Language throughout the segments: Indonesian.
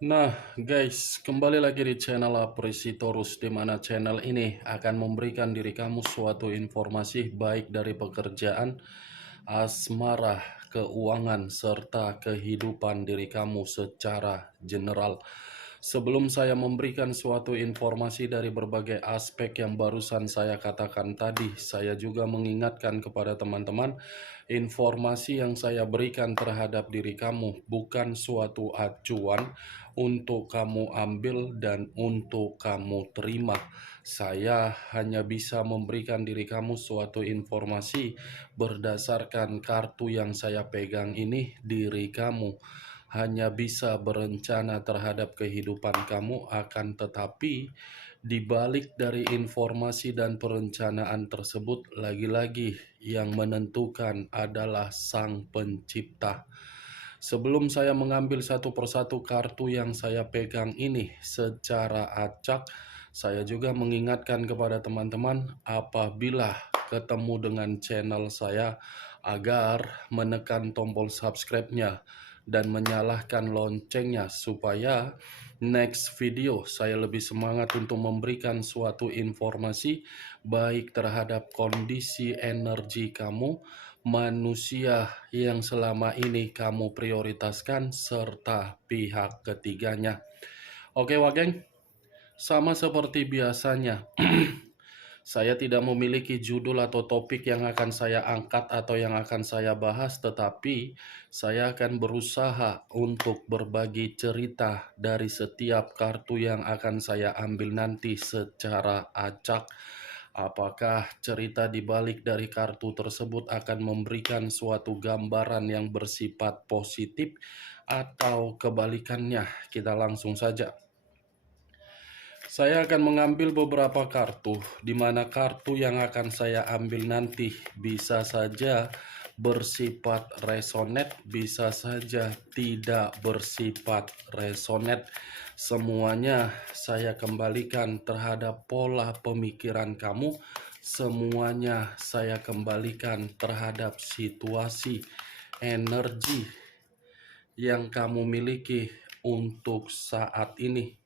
Nah, guys, kembali lagi di channel Apresitorus, di mana channel ini akan memberikan diri kamu suatu informasi baik dari pekerjaan, asmara, keuangan, serta kehidupan diri kamu secara general. Sebelum saya memberikan suatu informasi dari berbagai aspek yang barusan saya katakan tadi, saya juga mengingatkan kepada teman-teman, informasi yang saya berikan terhadap diri kamu bukan suatu acuan untuk kamu ambil dan untuk kamu terima. Saya hanya bisa memberikan diri kamu suatu informasi berdasarkan kartu yang saya pegang ini. Diri kamu hanya bisa berencana terhadap kehidupan kamu, akan tetapi di balik dari informasi dan perencanaan tersebut, lagi-lagi yang menentukan adalah Sang Pencipta. Sebelum saya mengambil satu persatu kartu yang saya pegang ini secara acak, saya juga mengingatkan kepada teman-teman apabila ketemu dengan channel saya agar menekan tombol subscribe-nya dan menyalakan loncengnya supaya next video saya lebih semangat untuk memberikan suatu informasi baik terhadap kondisi energi kamu, manusia yang selama ini kamu prioritaskan, serta pihak ketiganya. Oke, Wageng, sama seperti biasanya, saya tidak memiliki judul atau topik yang akan saya angkat atau yang akan saya bahas, tetapi saya akan berusaha untuk berbagi cerita dari setiap kartu yang akan saya ambil nanti secara acak. Apakah cerita di balik dari kartu tersebut akan memberikan suatu gambaran yang bersifat positif atau kebalikannya? Kita langsung saja. Saya akan mengambil beberapa kartu, di mana kartu yang akan saya ambil nanti bisa saja bersifat resonate, bisa saja tidak bersifat resonate. Semuanya saya kembalikan terhadap pola pemikiran kamu, semuanya saya kembalikan terhadap situasi, energi yang kamu miliki untuk saat ini.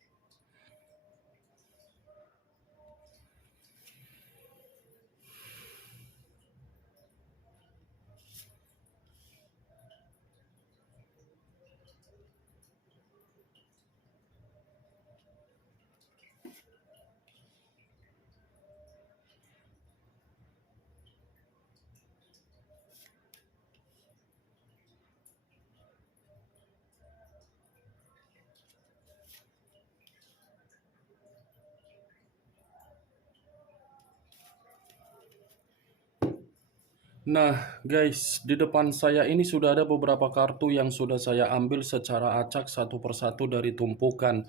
Nah, guys, di depan saya ini sudah ada beberapa kartu yang sudah saya ambil secara acak satu persatu dari tumpukan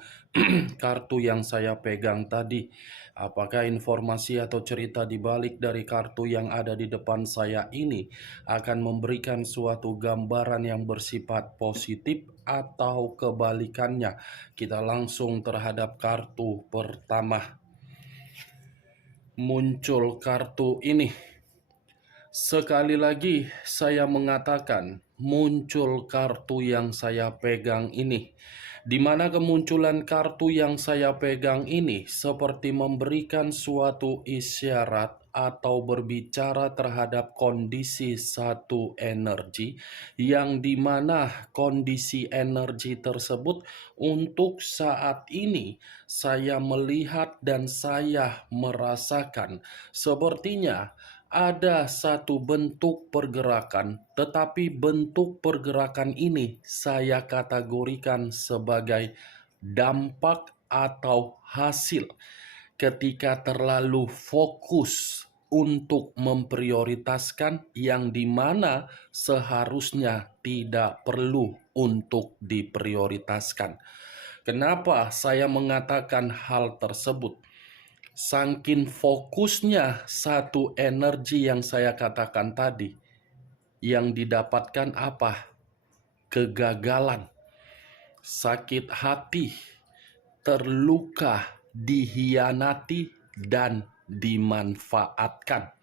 kartu yang saya pegang tadi. Apakah informasi atau cerita di balik dari kartu yang ada di depan saya ini akan memberikan suatu gambaran yang bersifat positif atau kebalikannya? Kita langsung terhadap kartu pertama. Muncul kartu ini. Sekali lagi saya mengatakan, muncul kartu yang saya pegang ini. Di mana kemunculan kartu yang saya pegang ini seperti memberikan suatu isyarat atau berbicara terhadap kondisi satu energi, yang dimana kondisi energi tersebut untuk saat ini saya melihat dan saya merasakan sepertinya ada satu bentuk pergerakan, tetapi bentuk pergerakan ini saya kategorikan sebagai dampak atau hasil ketika terlalu fokus untuk memprioritaskan yang dimana seharusnya tidak perlu untuk diprioritaskan. Kenapa saya mengatakan hal tersebut? Saking fokusnya satu energi yang saya katakan tadi, yang didapatkan apa? Kegagalan, sakit hati, terluka, dihianati, dan dimanfaatkan.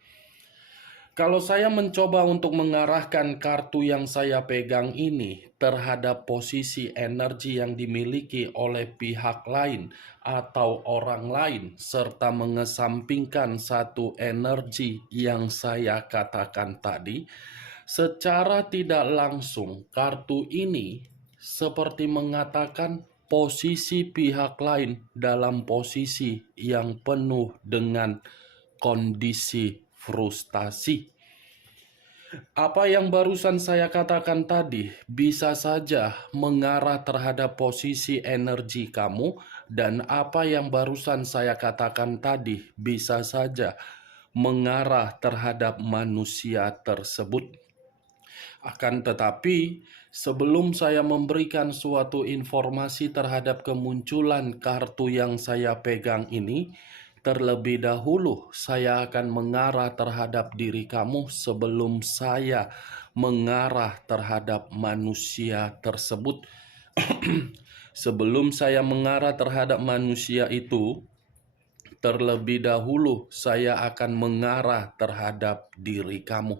Kalau saya mencoba untuk mengarahkan kartu yang saya pegang ini terhadap posisi energi yang dimiliki oleh pihak lain atau orang lain, serta mengesampingkan satu energi yang saya katakan tadi, secara tidak langsung kartu ini seperti mengatakan posisi pihak lain dalam posisi yang penuh dengan kondisi frustasi. Apa yang barusan saya katakan tadi bisa saja mengarah terhadap posisi energi kamu, dan apa yang barusan saya katakan tadi bisa saja mengarah terhadap manusia tersebut. Akan tetapi, sebelum saya memberikan suatu informasi terhadap kemunculan kartu yang saya pegang ini, terlebih dahulu saya akan mengarah terhadap diri kamu sebelum saya mengarah terhadap manusia tersebut. Sebelum saya mengarah terhadap manusia itu, terlebih dahulu saya akan mengarah terhadap diri kamu.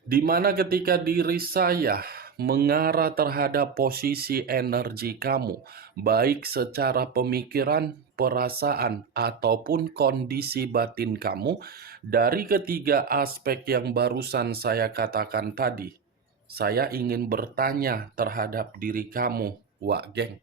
Di mana ketika diri saya mengarah terhadap posisi energi kamu, baik secara pemikiran, perasaan, ataupun kondisi batin kamu, dari ketiga aspek yang barusan saya katakan tadi, saya ingin bertanya terhadap diri kamu, Wak Geng.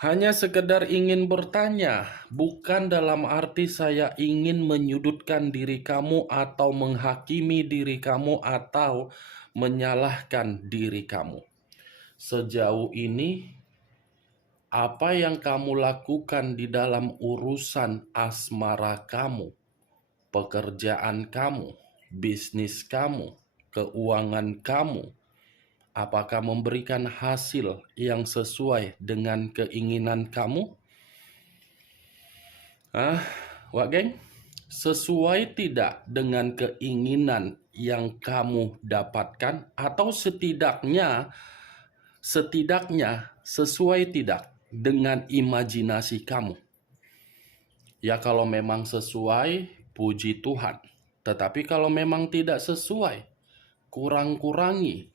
Hanya sekedar ingin bertanya, bukan dalam arti saya ingin menyudutkan diri kamu atau menghakimi diri kamu atau menyalahkan diri kamu. Sejauh ini, apa yang kamu lakukan di dalam urusan asmara kamu, pekerjaan kamu, bisnis kamu, keuangan kamu, apakah memberikan hasil yang sesuai dengan keinginan kamu? Wak Geng, sesuai tidak dengan keinginan yang kamu dapatkan, atau setidaknya sesuai tidak dengan imajinasi kamu? Ya, kalau memang sesuai, puji Tuhan. Tetapi kalau memang tidak sesuai, kurang-kurangi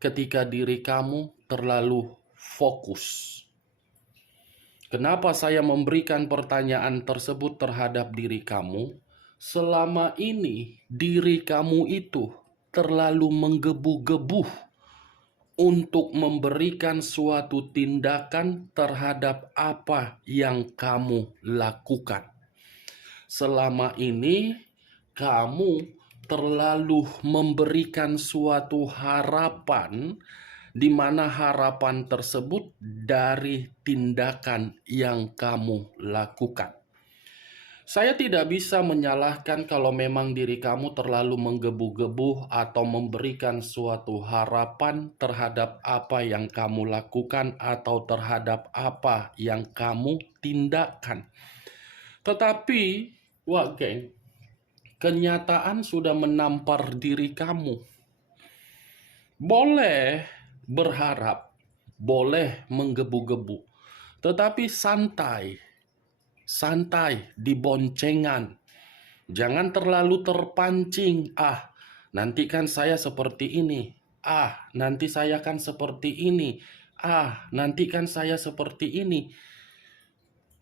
ketika diri kamu terlalu fokus. Kenapa saya memberikan pertanyaan tersebut terhadap diri kamu? Selama ini diri kamu itu terlalu menggebu-gebu untuk memberikan suatu tindakan terhadap apa yang kamu lakukan. Selama ini kamu terlalu memberikan suatu harapan, di mana harapan tersebut dari tindakan yang kamu lakukan. Saya tidak bisa menyalahkan kalau memang diri kamu terlalu menggebu-gebu atau memberikan suatu harapan terhadap apa yang kamu lakukan atau terhadap apa yang kamu tindakan. Tetapi, Wak Geng, kenyataan sudah menampar diri kamu. Boleh berharap, boleh menggebu-gebu, tetapi santai di boncengan. Jangan terlalu terpancing. Nanti kan saya seperti ini. Nanti saya kan seperti ini. Nanti kan saya seperti ini.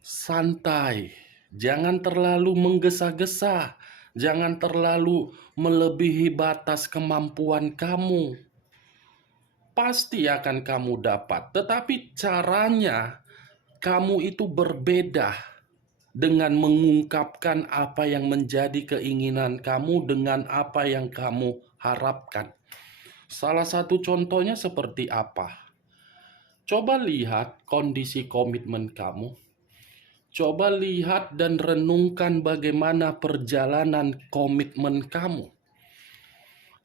Santai. Jangan terlalu menggesa-gesa. Jangan terlalu melebihi batas kemampuan kamu. Pasti akan kamu dapat, tetapi caranya kamu itu berbeda dengan mengungkapkan apa yang menjadi keinginan kamu dengan apa yang kamu harapkan. Salah satu contohnya seperti apa? Coba lihat kondisi komitmen kamu. Coba lihat dan renungkan bagaimana perjalanan komitmen kamu.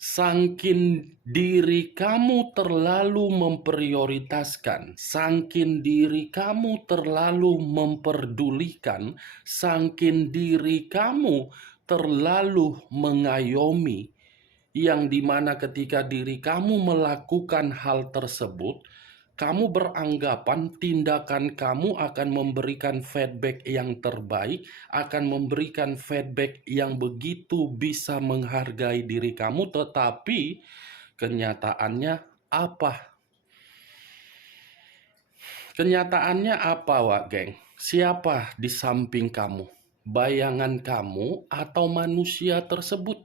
Sangkin diri kamu terlalu memprioritaskan, sangkin diri kamu terlalu memperdulikan, sangkin diri kamu terlalu mengayomi, yang dimana ketika diri kamu melakukan hal tersebut, Kamu beranggapan tindakan kamu akan memberikan feedback yang terbaik, akan memberikan feedback yang begitu bisa menghargai diri kamu, tetapi kenyataannya apa? Kenyataannya apa, Wak Geng? Siapa di samping kamu? Bayangan kamu atau manusia tersebut?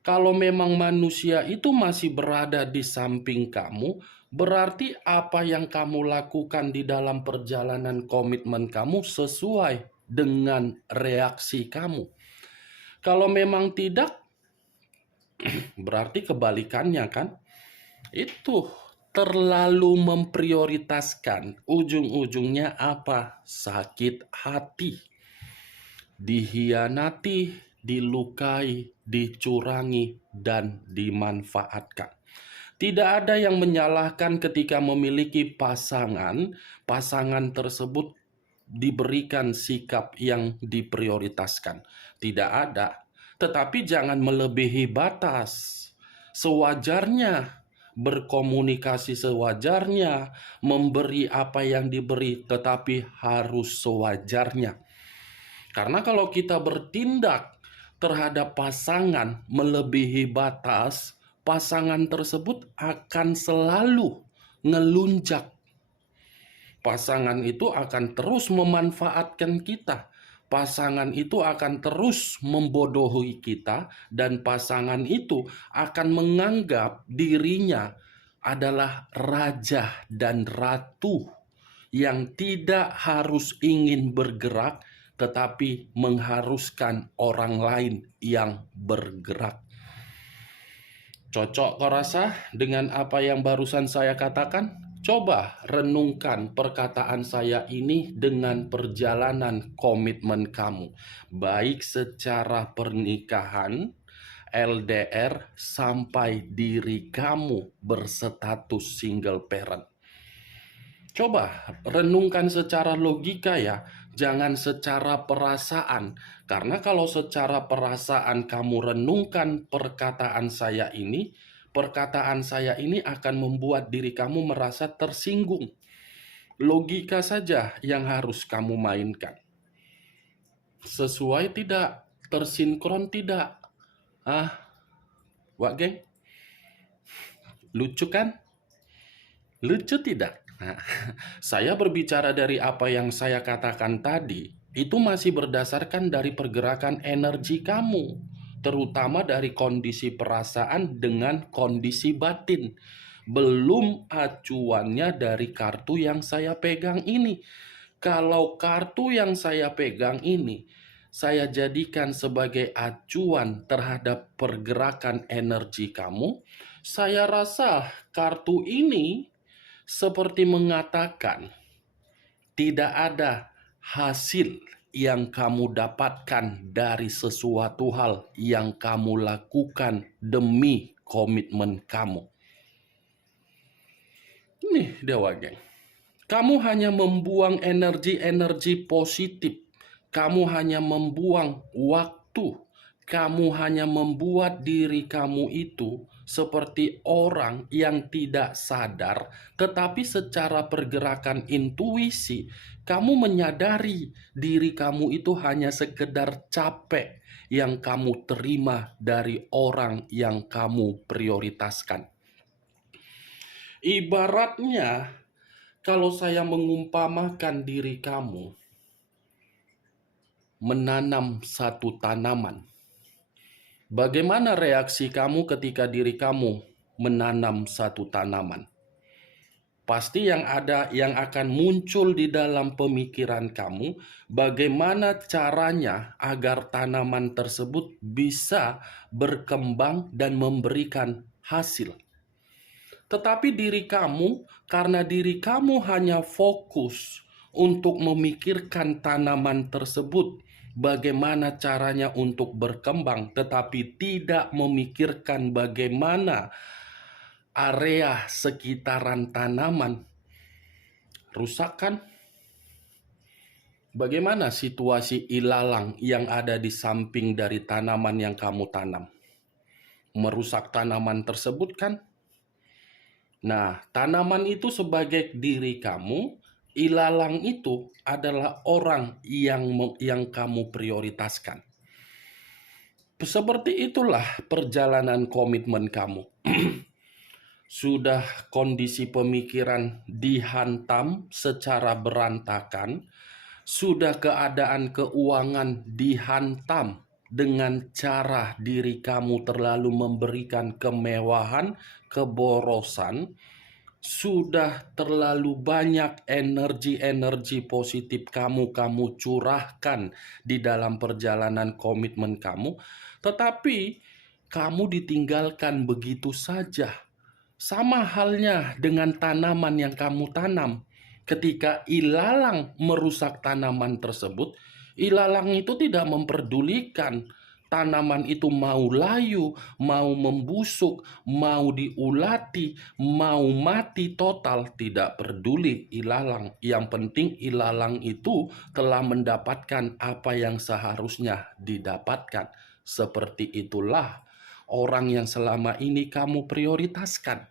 Kalau memang manusia itu masih berada di samping kamu, berarti apa yang kamu lakukan di dalam perjalanan komitmen kamu sesuai dengan reaksi kamu. Kalau memang tidak, berarti kebalikannya kan? Itu terlalu memprioritaskan. Ujung-ujungnya apa? Sakit hati, dihianati, dilukai, dicurangi, dan dimanfaatkan. Tidak ada yang menyalahkan ketika memiliki pasangan, pasangan tersebut diberikan sikap yang diprioritaskan. Tidak ada, tetapi jangan melebihi batas. Sewajarnya berkomunikasi, sewajarnya memberi apa yang diberi, tetapi harus sewajarnya. Karena kalau kita bertindak terhadap pasangan melebihi batas, pasangan tersebut akan selalu ngelunjak. Pasangan itu akan terus memanfaatkan kita. Pasangan itu akan terus membodohi kita, dan pasangan itu akan menganggap dirinya adalah raja dan ratu yang tidak harus ingin bergerak, tetapi mengharuskan orang lain yang bergerak. Cocok kau rasa dengan apa yang barusan saya katakan? Coba renungkan perkataan saya ini dengan perjalanan komitmen kamu, baik secara pernikahan, LDR, sampai diri kamu berstatus single parent. Coba renungkan secara logika ya, jangan secara perasaan. Karena kalau secara perasaan kamu renungkan perkataan saya ini akan membuat diri kamu merasa tersinggung. Logika saja yang harus kamu mainkan. Sesuai tidak? Tersinkron tidak? Wak Geng? Lucu kan? Lucu tidak? Nah, saya berbicara dari apa yang saya katakan tadi, itu masih berdasarkan dari pergerakan energi kamu, terutama dari kondisi perasaan dengan kondisi batin. Belum acuannya dari kartu yang saya pegang ini. Kalau kartu yang saya pegang ini, saya jadikan sebagai acuan terhadap pergerakan energi kamu, saya rasa kartu ini seperti mengatakan, tidak ada hasil yang kamu dapatkan dari sesuatu hal yang kamu lakukan demi komitmen kamu. Nih Dewa Geng, kamu hanya membuang energi-energi positif, kamu hanya membuang waktu, kamu hanya membuat diri kamu itu seperti orang yang tidak sadar, tetapi secara pergerakan intuisi, kamu menyadari diri kamu itu hanya sekedar capek yang kamu terima dari orang yang kamu prioritaskan. Ibaratnya, kalau saya mengumpamakan diri kamu menanam satu tanaman, bagaimana reaksi kamu ketika diri kamu menanam satu tanaman? Pasti yang akan muncul di dalam pemikiran kamu, bagaimana caranya agar tanaman tersebut bisa berkembang dan memberikan hasil. Tetapi diri kamu, karena diri kamu hanya fokus untuk memikirkan tanaman tersebut, bagaimana caranya untuk berkembang, tetapi tidak memikirkan bagaimana area sekitaran tanaman, rusak kan? Bagaimana situasi ilalang yang ada di samping dari tanaman yang kamu tanam? Merusak tanaman tersebut kan? Nah, tanaman itu sebagai diri kamu, ilalang itu adalah orang yang kamu prioritaskan. Seperti itulah perjalanan komitmen kamu. Sudah kondisi pemikiran dihantam secara berantakan, sudah keadaan keuangan dihantam dengan cara diri kamu terlalu memberikan kemewahan, keborosan, sudah terlalu banyak energi-energi positif kamu curahkan di dalam perjalanan komitmen kamu, tetapi kamu ditinggalkan begitu saja. Sama halnya dengan tanaman yang kamu tanam. Ketika ilalang merusak tanaman tersebut, ilalang itu tidak memperdulikan tanaman itu mau layu, mau membusuk, mau diulati, mau mati total, tidak peduli ilalang. Yang penting ilalang itu telah mendapatkan apa yang seharusnya didapatkan. Seperti itulah orang yang selama ini kamu prioritaskan.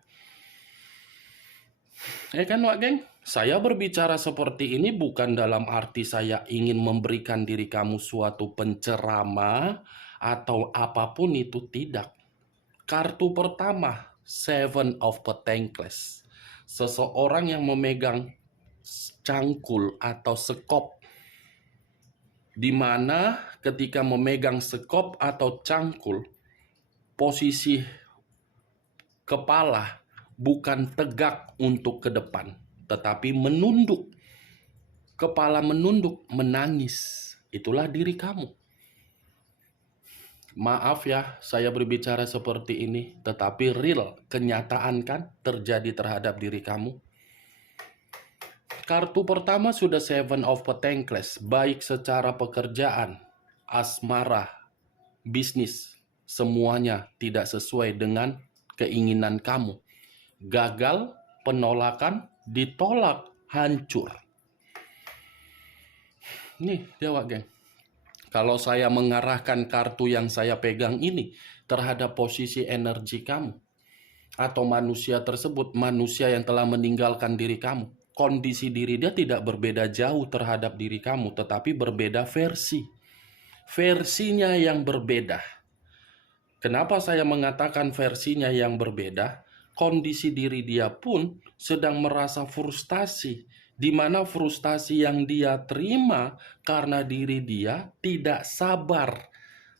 Kan Wak Geng? Saya berbicara seperti ini bukan dalam arti saya ingin memberikan diri kamu suatu penceramah atau apapun itu, tidak. Kartu pertama, Seven of Pentacles. Seseorang yang memegang cangkul atau sekop, di mana ketika memegang sekop atau cangkul, posisi kepala bukan tegak untuk ke depan, tetapi menunduk. Kepala menunduk, menangis. Itulah diri kamu. Maaf ya, saya berbicara seperti ini, tetapi real, kenyataan kan terjadi terhadap diri kamu. Kartu pertama sudah Seven of Pentacles, baik secara pekerjaan, asmara, bisnis, semuanya tidak sesuai dengan keinginan kamu. Gagal, penolakan, ditolak, hancur. Nih, dia Wak Geng. Kalau saya mengarahkan kartu yang saya pegang ini terhadap posisi energi kamu, atau manusia tersebut, manusia yang telah meninggalkan diri kamu, kondisi diri dia tidak berbeda jauh terhadap diri kamu, tetapi berbeda versi. Versinya yang berbeda. Kenapa saya mengatakan versinya yang berbeda? Kondisi diri dia pun sedang merasa frustasi, di mana frustasi yang dia terima karena diri dia tidak sabar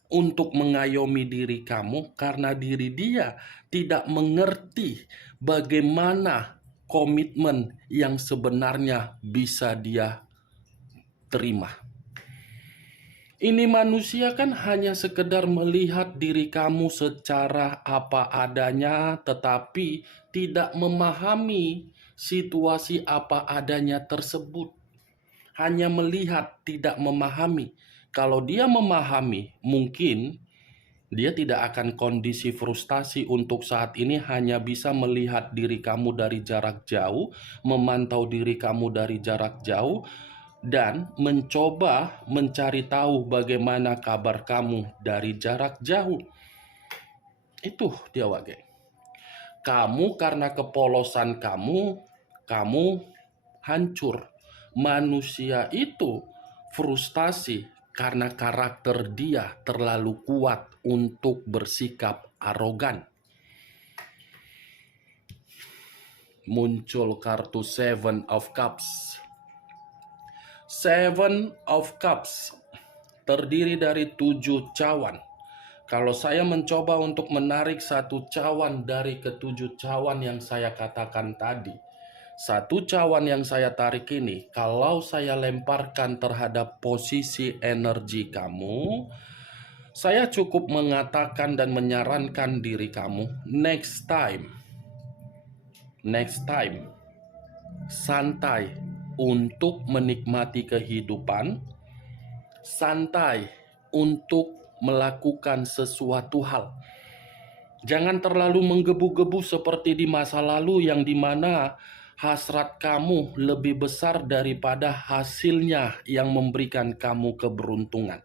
untuk mengayomi diri kamu, karena diri dia tidak mengerti bagaimana komitmen yang sebenarnya bisa dia terima. Ini manusia kan hanya sekedar melihat diri kamu secara apa adanya, tetapi tidak memahami situasi apa adanya tersebut. Hanya melihat, tidak memahami. Kalau dia memahami, mungkin dia tidak akan kondisi frustasi untuk saat ini, hanya bisa melihat diri kamu dari jarak jauh, memantau diri kamu dari jarak jauh, dan mencoba mencari tahu bagaimana kabar kamu dari jarak jauh. Itu dia Wak Geng. Kamu karena kepolosan kamu hancur. Manusia itu frustasi karena karakter dia terlalu kuat untuk bersikap arogan. Muncul kartu Seven of Cups. Seven of Cups terdiri dari 7 cawan. Kalau saya mencoba untuk menarik satu cawan dari ketujuh cawan yang saya katakan tadi, satu cawan yang saya tarik ini, kalau saya lemparkan terhadap posisi energi kamu, saya cukup mengatakan dan menyarankan diri kamu, next time, santai untuk menikmati kehidupan, santai untuk melakukan sesuatu hal. Jangan terlalu menggebu-gebu seperti di masa lalu, yang dimana hasrat kamu lebih besar daripada hasilnya yang memberikan kamu keberuntungan.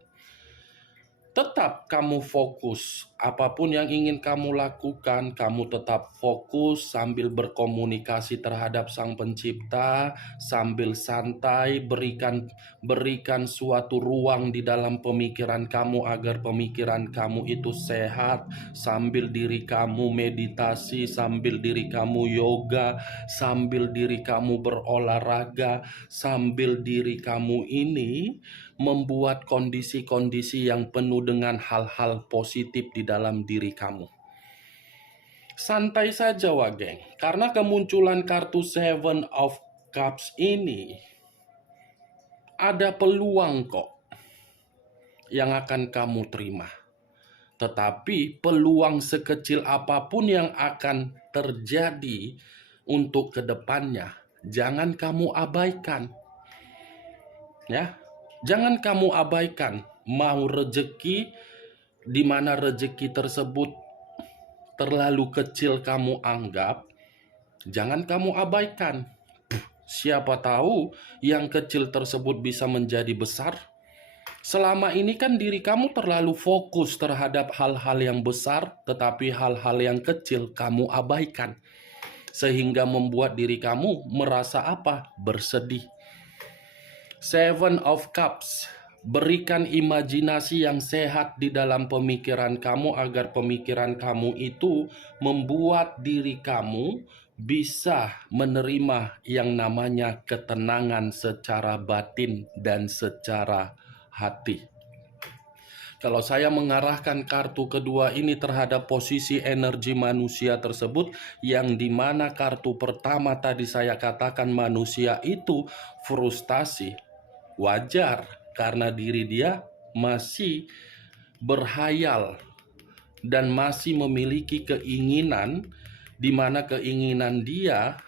Tetap kamu fokus, apapun yang ingin kamu lakukan, kamu tetap fokus sambil berkomunikasi terhadap Sang Pencipta, sambil santai, berikan suatu ruang di dalam pemikiran kamu agar pemikiran kamu itu sehat, sambil diri kamu meditasi, sambil diri kamu yoga, sambil diri kamu berolahraga, sambil diri kamu ini membuat kondisi-kondisi yang penuh dengan hal-hal positif di dalam diri kamu. Santai saja, Wageng, karena kemunculan kartu Seven of Cups ini ada peluang kok yang akan kamu terima. Tetapi peluang sekecil apapun yang akan terjadi untuk kedepannya, jangan kamu abaikan. Ya, jangan kamu abaikan. Mau rezeki, di mana rezeki tersebut terlalu kecil kamu anggap, jangan kamu abaikan. Siapa tahu yang kecil tersebut bisa menjadi besar. Selama ini kan diri kamu terlalu fokus terhadap hal-hal yang besar, tetapi hal-hal yang kecil kamu abaikan. Sehingga membuat diri kamu merasa apa? Bersedih. Seven of Cups. Berikan imajinasi yang sehat di dalam pemikiran kamu agar pemikiran kamu itu membuat diri kamu bisa menerima yang namanya ketenangan secara batin dan secara hati. Kalau saya mengarahkan kartu kedua ini terhadap posisi energi manusia tersebut, yang dimana kartu pertama tadi saya katakan manusia itu frustasi, wajar karena diri dia masih berhayal dan masih memiliki keinginan, di mana keinginan dia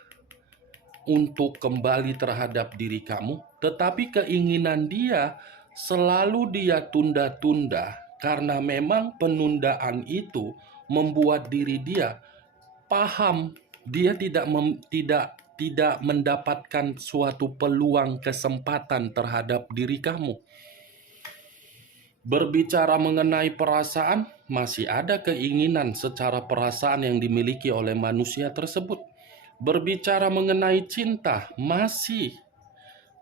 untuk kembali terhadap diri kamu, tetapi keinginan dia selalu dia tunda-tunda karena memang penundaan itu membuat diri dia paham dia tidak mendapatkan suatu peluang kesempatan terhadap diri kamu. Berbicara mengenai perasaan, masih ada keinginan secara perasaan yang dimiliki oleh manusia tersebut. Berbicara mengenai cinta, masih.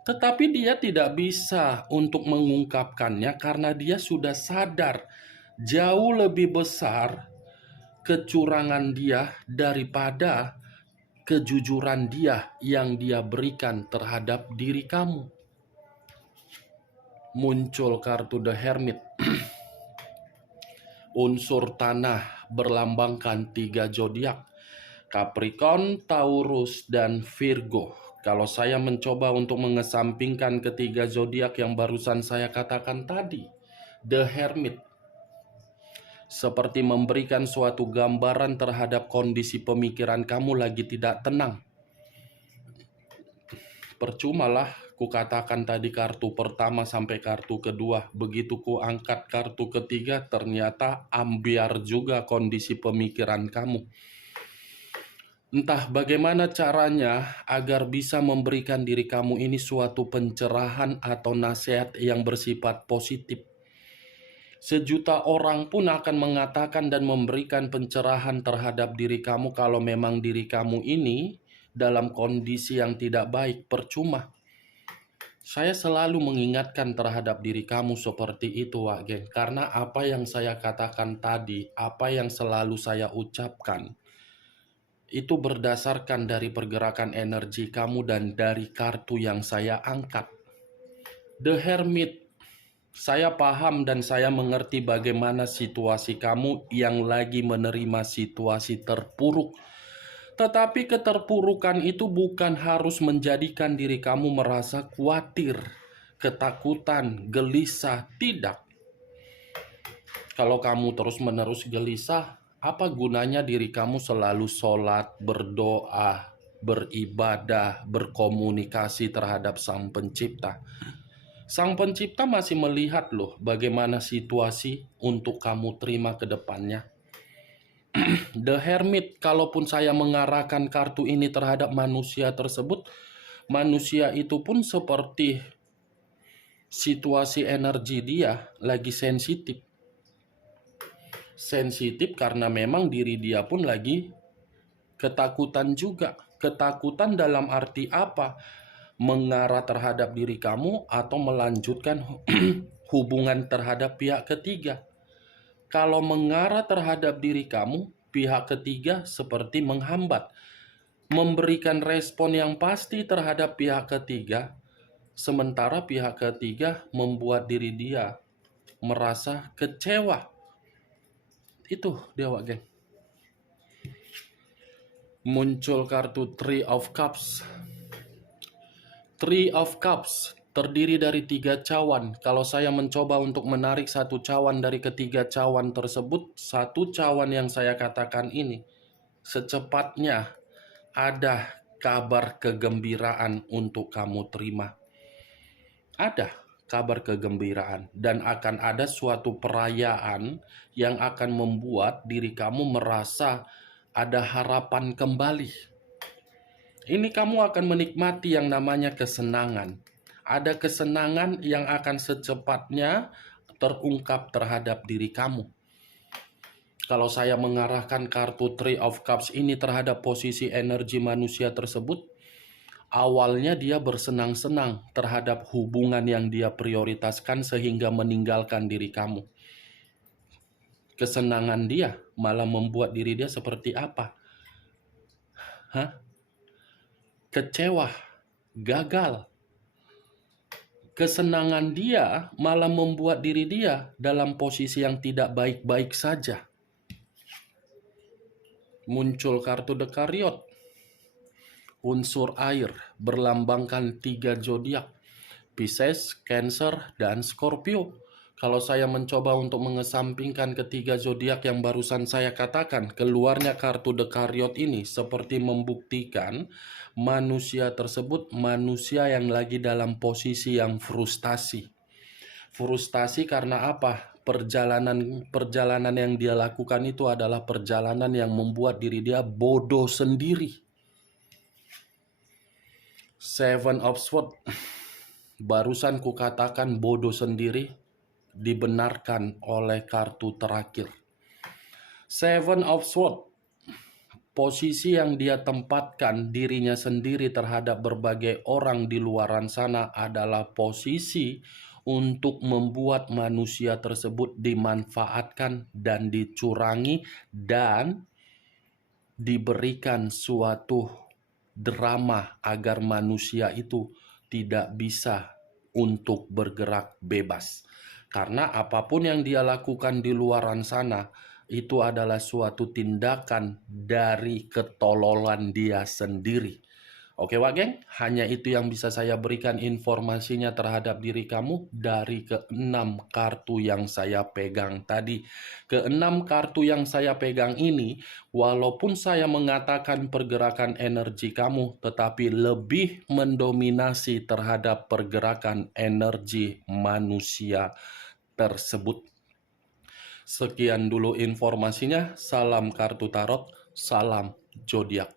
Tetapi dia tidak bisa untuk mengungkapkannya karena dia sudah sadar jauh lebih besar kecurangan dia daripada kejujuran dia yang dia berikan terhadap diri kamu. Muncul kartu The Hermit. Unsur tanah berlambangkan 3 zodiak, Capricorn, Taurus, dan Virgo. Kalau saya mencoba untuk mengesampingkan ketiga zodiak yang barusan saya katakan tadi, The Hermit seperti memberikan suatu gambaran terhadap kondisi pemikiran kamu lagi tidak tenang. Percumalah kukatakan tadi kartu pertama sampai kartu kedua. Begitu ku angkat kartu ketiga, ternyata ambiar juga kondisi pemikiran kamu. Entah bagaimana caranya agar bisa memberikan diri kamu ini suatu pencerahan atau nasihat yang bersifat positif. Sejuta orang pun akan mengatakan dan memberikan pencerahan terhadap diri kamu kalau memang diri kamu ini dalam kondisi yang tidak baik, percuma. Saya selalu mengingatkan terhadap diri kamu seperti itu, Wak Geng. Karena apa yang saya katakan tadi, apa yang selalu saya ucapkan, itu berdasarkan dari pergerakan energi kamu dan dari kartu yang saya angkat. The Hermit. Saya paham dan saya mengerti bagaimana situasi kamu yang lagi menerima situasi terpuruk. Tetapi keterpurukan itu bukan harus menjadikan diri kamu merasa khawatir, ketakutan, gelisah. Tidak. Kalau kamu terus-menerus gelisah, apa gunanya diri kamu selalu sholat, berdoa, beribadah, berkomunikasi terhadap Sang Pencipta? Sang Pencipta masih melihat loh bagaimana situasi untuk kamu terima ke depannya. The Hermit, kalaupun saya mengarahkan kartu ini terhadap manusia tersebut, manusia itu pun seperti situasi energi dia lagi sensitif. Sensitif karena memang diri dia pun lagi ketakutan juga. Ketakutan dalam arti apa? Mengarah terhadap diri kamu atau melanjutkan hubungan terhadap pihak ketiga. Kalau mengarah terhadap diri kamu, pihak ketiga seperti menghambat, memberikan respon yang pasti terhadap pihak ketiga, sementara pihak ketiga membuat diri dia merasa kecewa. Itu dia, Wak Geng. Muncul kartu Three of Cups. Three of Cups terdiri dari 3 cawan. Kalau saya mencoba untuk menarik satu cawan dari ketiga cawan tersebut, satu cawan yang saya katakan ini, secepatnya ada kabar kegembiraan untuk kamu terima. Ada kabar kegembiraan dan akan ada suatu perayaan yang akan membuat diri kamu merasa ada harapan kembali. Ini kamu akan menikmati yang namanya kesenangan. Ada kesenangan yang akan secepatnya terungkap terhadap diri kamu. Kalau saya mengarahkan kartu Three of Cups ini terhadap posisi energi manusia tersebut, awalnya dia bersenang-senang terhadap hubungan yang dia prioritaskan sehingga meninggalkan diri kamu. Kesenangan dia malah membuat diri dia seperti apa? Kecewa, gagal. Kesenangan dia malah membuat diri dia dalam posisi yang tidak baik-baik saja. Muncul kartu The Chariot. Unsur air berlambangkan 3 zodiak, Pisces, Cancer, dan Scorpio. Kalau saya mencoba untuk mengesampingkan ketiga zodiak yang barusan saya katakan, keluarnya kartu The Chariot ini seperti membuktikan manusia tersebut manusia yang lagi dalam posisi yang frustasi. Frustasi karena apa? Perjalanan yang dia lakukan itu adalah perjalanan yang membuat diri dia bodoh sendiri. Seven of Swords. Barusan kukatakan bodoh sendiri dibenarkan oleh kartu terakhir. Seven of Swords, posisi yang dia tempatkan dirinya sendiri terhadap berbagai orang di luaran sana adalah posisi untuk membuat manusia tersebut dimanfaatkan dan dicurangi dan diberikan suatu drama agar manusia itu tidak bisa untuk bergerak bebas. Karena apapun yang dia lakukan di luaran sana, itu adalah suatu tindakan dari ketololan dia sendiri. Oke, Wak Geng, hanya itu yang bisa saya berikan informasinya terhadap diri kamu dari ke-6 kartu yang saya pegang tadi. Ke-6 kartu yang saya pegang ini, walaupun saya mengatakan pergerakan energi kamu, tetapi lebih mendominasi terhadap pergerakan energi manusia tersebut. Sekian dulu informasinya. Salam kartu tarot, salam zodiak.